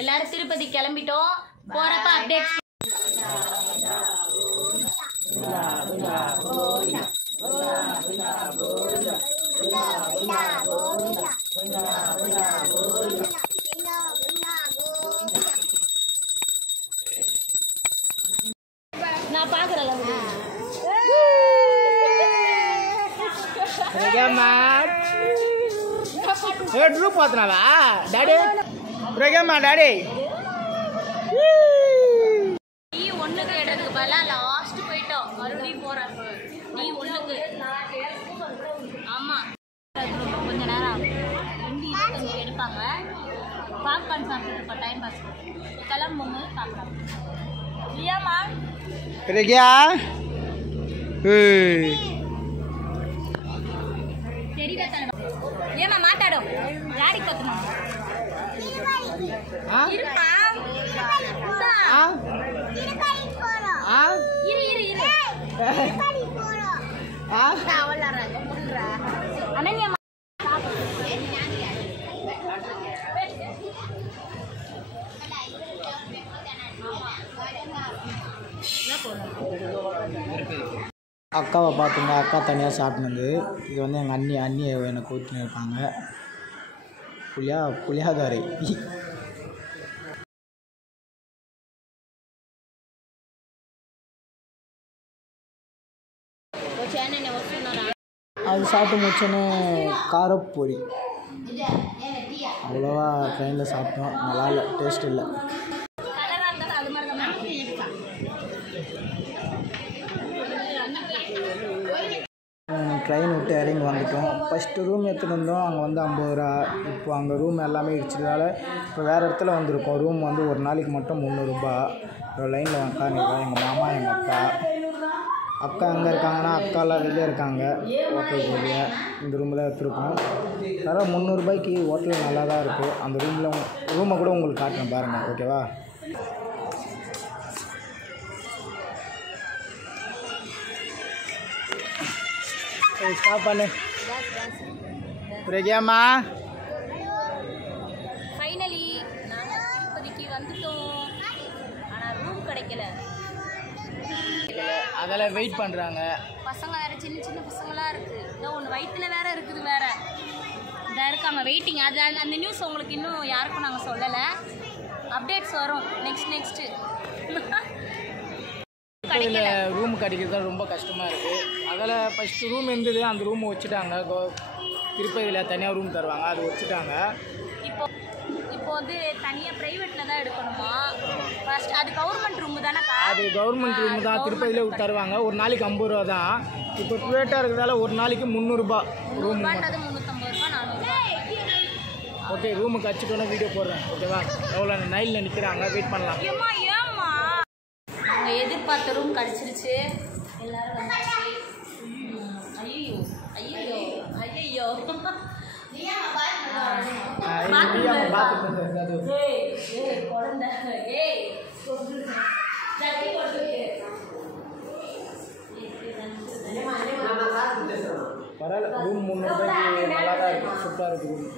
எல்லாரும் திருப்பதி கிளம்பிட்டோம். போறப்ப அப்டேட். நான் பாக்குறேன். டாடி பிரகமா டாடி நீ ஒண்ணுக்கு எடுறதுக்கு பதிலா லாஸ்ட் போயிட்டோம். மறுபடியும் போறப்ப நீ ஒண்ணுக்கு. ஆமா கொஞ்ச நேரம் 2:25 எடுப்பாங்க. பாப்கார்ன் சாப்பிட்டு டைம் பாஸ் கிளம்பும்போது சாப்பிடலாம். இல்லையாம்மா பிரகா தெரியல தானே. ஏமா மாட்டாடும் டாடி கத்தணும். இருப்பா இரு இரு இரு அனன்யா அக்காவை பார்த்துங்க. அக்கா தனியாக சாப்பிட்னது. இது வந்து எங்கள் அண்ணியை எனக்கு ஊற்றின்னு இருப்பாங்க. புளியாதாரை அது சாப்பிட்டு முடிச்சோன்னே காரப்பொரி. அவ்வளோவா ட்ரெயினில் சாப்பிட்டோம். நல்லா இல்லை, டேஸ்ட் இல்லை. ட்ரெயின் விட்டு இறங்கி வந்துட்டோம். ஃபஸ்ட்டு ரூம் எடுத்துகிட்டு வந்தோம். அங்கே வந்து 50 ரூபா. இப்போ அங்கே ரூம் எல்லாமே இடிச்சதால் இப்போ வேறு இடத்துல வந்திருக்கோம். ரூம் வந்து ஒரு நாளைக்கு மட்டும் 300 ரூபா. லைனில் உட்காந்துருக்கோம். எங்கள் மாமா, எங்கள் அக்கா எங்கே இருக்காங்கன்னா அக்காலாம் வெளியே இருக்காங்க. ஹோட்டல் வெளியே இந்த ரூமில் எடுத்துருக்கோம். வேறு 300 ரூபாய்க்கு ஹோட்டல் நல்லா தான் இருக்குது. அந்த ரூமை கூட உங்களுக்கு காட்டுறேன் பாருங்கள். ஓகேவா? ஸ்டாப் பண்ணு பிரக்யாம்மா. ஃபைனலி நாங்கள் திருப்பதிக்கு வந்துட்டோம். ஆனால் ரூம் கிடைக்கல. அதெல்லாம் வெயிட் பண்ணுறாங்க. பசங்க வேறு சின்ன சின்ன பசங்களாம் இருக்குது. இதோ ஒன்று வயிற்றுல வேறு இருக்குது. வேறு இதாக இருக்காங்க வெயிட்டிங். அது அந்த நியூஸ் உங்களுக்கு இன்னும் யாருக்கும் நாங்கள் சொல்லலை. அப்டேட்ஸ் வரும் நெக்ஸ்ட்டு. ரூம் கிடைக்கிறது தான் ரொம்ப கஷ்டமாக இருக்குது. அதில் ஃபஸ்ட்டு ரூம் இருந்தது. அந்த ரூமை வச்சுட்டாங்க. திருப்பதியில் தனியாக ரூம் தருவாங்க, அது வச்சுட்டாங்க. இப்போ வந்து தனியாக ப்ரைவேட்டில் தான் எடுக்கணுமா? ஃபர்ஸ்ட் அது கவர்மெண்ட் ரூமு தானே? அது கவர்மெண்ட் ரூமு தான். திருப்பதியில் தருவாங்க. ஒரு நாளைக்கு 50 ரூபா தான். இப்போ ப்ரைவேட்டாக இருக்கிறதால ஒரு நாளைக்கு 300 ரூபா. ரூம் 350 ரூபா 400 ரூபா. ஓகே, ரூமுக்கு வச்சுட்டோன்னா வீடியோ போடுறேன். ஓகேவா? எவ்வளோ நைலில் நிற்கிறாங்க, வெயிட் பண்ணலாம். ஏம்மா நாங்கள் எதிர்பார்த்த ரூம் கிடச்சிருச்சு. எல்லாரும் வந்துச்சு. ஐயோ ஐயோ ஐயோ பரவாயில்ல. ரூம் 300 ரூபாய்க்கு நல்லா தான் இருக்குது. சூப்பராக இருக்குது ரூம்.